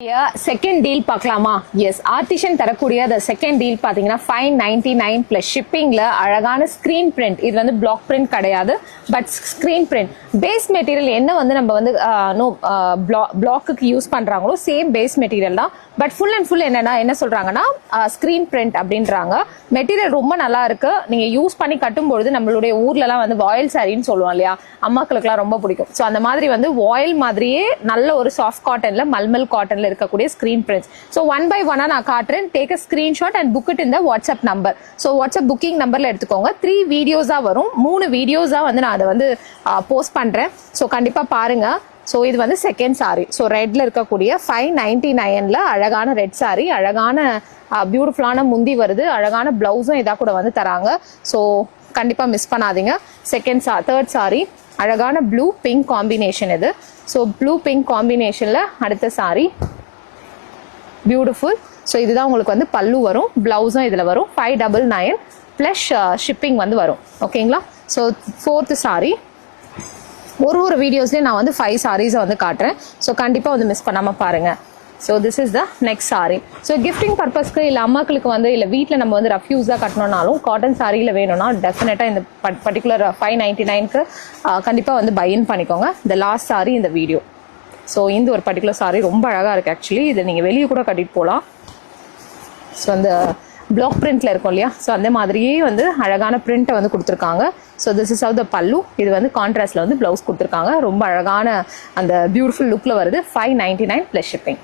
Second deal பார்க்கலாமா? S, artisan தரக்கூடிய அந்த செகண்ட் டீல் பார்த்தீங்கன்னா 599 பிளஸ் ஷிப்பிங்ல அழகான ஸ்கிரீன் பிரிண்ட். இது வந்து பிளாக் பிரிண்ட் கிடையாது, but screen print. Base material என்ன வந்து நம்ம வந்து பிளாக்குக்கு யூஸ் பண்றாங்களோ சேம் பேஸ் மெட்டீரியல் தான். பட் ஃபுல் அண்ட் ஃபுல் என்ன சொல்றாங்கன்னா ஸ்கிரீன் பிரிண்ட் அப்படின்றாங்க. மெட்டீரியல் ரொம்ப நல்லா இருக்கு. நீங்க யூஸ் பண்ணி கட்டும்பொழுது நம்மளுடைய ஊர்லலாம் வந்து வாயில் சாரின்னு சொல்லுவோம் இல்லையா, அம்மாக்களுக்குலாம் ரொம்ப பிடிக்கும். ஸோ அந்த மாதிரி வந்து வாயில் மாதிரியே நல்ல ஒரு சாஃப்ட் காட்டன்ல மல்மல் காட்டன்ல இருக்கக்கூடிய screen prints. So one by ஒன்னா நான் காட்டுறேன். Take a screenshot and book it in the WhatsApp number. So WhatsApp booking நம்பர்ல எடுத்துக்கோங்க. 3 வீடியோஸா வரும். 3 வீடியோஸா வந்து நான் அதை வந்து போஸ்ட் பண்றேன். ஸோ கண்டிப்பா பாருங்க. ஸோ இது வந்து செகண்ட் சாரி. ஸோ ரெட்ல இருக்கக்கூடிய 599ல அழகான ரெட் சாரி, அழகான பியூட்டிஃபுல்லான முந்தி வருது, அழகான பிளவுஸும் இதா கூட வந்து தராங்க. ஸோ கண்டிப்பா மிஸ் பண்ணாதீங்க. தேர்ட் சாரி அழகான ப்ளூ பிங்க் காம்பினேஷன் இது. ஸோ ப்ளூ பிங்க் காம்பினேஷன்ல அடுத்த சாரி பியூட்டிஃபுல். ஸோ இதுதான் உங்களுக்கு வந்து பல்லு வரும், பிளவுஸும் இதுல வரும். 599 பிளஸ் ஷிப்பிங் வந்து வரும். ஓகேங்களா? So fourth sorry. ஒரு வீடியோஸ்லேயும் நான் வந்து 5 சாரீஸை வந்து காட்டுறேன். ஸோ கண்டிப்பாக வந்து மிஸ் பண்ணாமல் பாருங்கள். So this is the next sorry. So gifting பர்பஸ்க்கு இல்லை அம்மாக்களுக்கு வந்து இல்லை வீட்டில் நம்ம வந்து ரஃப் யூஸாக கட்டணும்னாலும் காட்டன் சாரியில் வேணும்னா டெஃபினட்டாக இந்த பர்டிகுலர் 599க்கு கண்டிப்பாக வந்து பைன் பண்ணிக்கோங்க. இந்த லாஸ்ட் சாரி இந்த வீடியோ. ஸோ இந்த ஒரு பர்டிகுலர் சாரி ரொம்ப அழகாக இருக்குது. ஆக்சுவலி இதை நீங்கள் வெளியே கூட கட்டிட்டு போகலாம். ஸோ அந்த பிளாக் பிரிண்ட்ல இருக்கும் இல்லையா, ஸோ அந்த மாதிரியே வந்து அழகான பிரிண்ட்டை வந்து கொடுத்துருக்காங்க. ஸோ திஸ் இஸ் ஹவ் த பல்லு. இது வந்து கான்ட்ராஸ்ட்ல வந்து பிளவுஸ் கொடுத்துருக்காங்க. ரொம்ப அழகான அந்த பியூட்டிஃபுல் லுக்ல வருது. 599 பிளஸ் ஷிப்பிங்.